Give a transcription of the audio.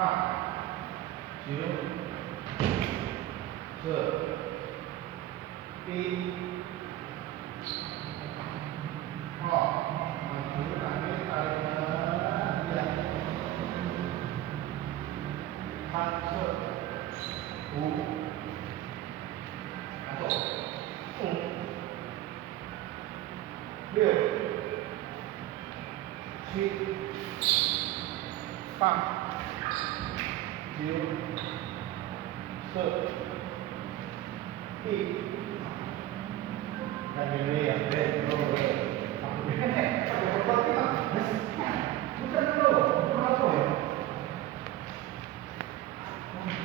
9 10 1 maju lagi tarik ya 3 4 atau 6 7 8 9 10 1 dan ini ya